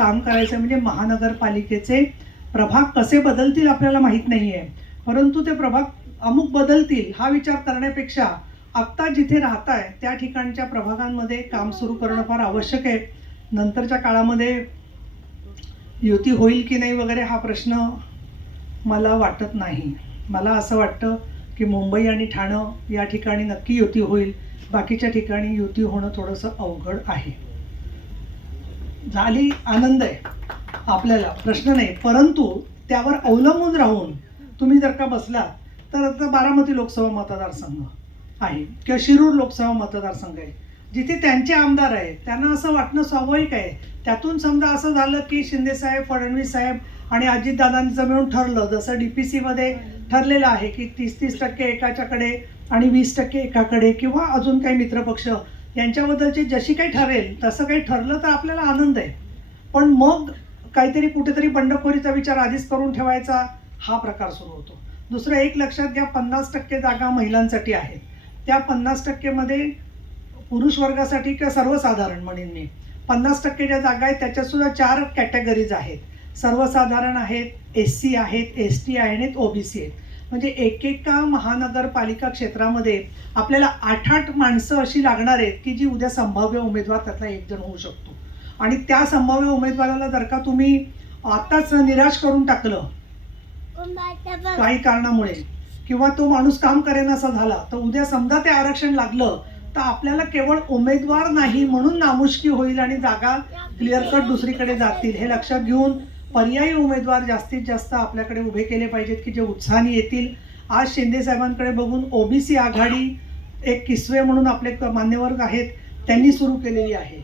काम करायचं म्हणजे महानगरपालिकेचे प्रभाग कसे बदलतील आपल्याला माहीत नाही आहे परंतु ते प्रभाग अमुक बदलतील हा विचार करण्यापेक्षा आत्ता जिथे राहत आहे त्या ठिकाणच्या प्रभागांमध्ये काम सुरू करणं फार आवश्यक आहे नंतरच्या काळामध्ये युती होईल की नाही वगैरे हा प्रश्न मला वाटत नाही मला असं वाटतं की मुंबई आणि ठाणं या ठिकाणी नक्की युती होईल बाकीच्या ठिकाणी युती होणं थोडंसं अवघड आहे झाली आनंद आहे आपल्याला प्रश्न नाही परंतु त्यावर अवलंबून राहून तुम्ही जर का बसला तर आता बारामती लोकसभा मतदारसंघ आहे किंवा शिरूर लोकसभा मतदारसंघ आहे जिथे त्यांचे आमदार आहेत त्यांना असं वाटणं स्वाभाविक आहे त्यातून समजा असं झालं की शिंदेसाहेब फडणवीस साहेब आणि अजितदादांचं मिळून ठरलं जसं डी पी सीमध्ये ठरलेलं आहे की तीस तीस टक्के एकाच्याकडे आणि वीस टक्के एकाकडे किंवा अजून काही मित्रपक्ष यांच्याबद्दलची जशी काही ठरेल तसं काही ठरलं तर आपल्याला आनंद आहे पण मग काहीतरी कुठेतरी बंडखोरीचा विचार आधीच करून ठेवायचा हा प्रकार सुरू होतो दुसरं एक लक्षात घ्या पन्नास टक्के जागा महिलांसाठी आहेत त्या पन्नास टक्केमध्ये पुरुष वर्गासाठी किंवा सर्वसाधारण म्हणेन मी पन्नास टक्के ज्या जागा आहेत त्याच्यातसुद्धा चार कॅटेगरीज आहेत सर्वसाधारण आहेत एस सी आहेत एस टी आहेत ओ बी सी आहेत म्हणजे एक एका महानगरपालिका क्षेत्रामध्ये आपल्याला आठ आठ माणसं अशी लागणार आहेत की जी उद्या संभाव्य उमेदवार त्यातला एक जण होऊ शकतो आणि त्या संभाव्य उमेदवाराला जर का तुम्ही आताच निराश करून टाकलं काही कारणामुळे किंवा तो माणूस काम करेन असा झाला तर उद्या समजा ते आरक्षण लागलं तर आपल्याला केवळ उमेदवार नाही म्हणून नामुष्की होईल आणि जागा क्लिअर कट दुसरीकडे जातील हे लक्षात घेऊन पर्यायी उमेदवार जास्तीत जास्त आपल्याकडे उभे केले पाहिजेत की जे उत्साहाने येतील आज शिंदेसाहेबांकडे बघून ओबीसी आघाडी एक किसवे म्हणून आपले मान्यवर आहेत त्यांनी सुरू केलेली आहे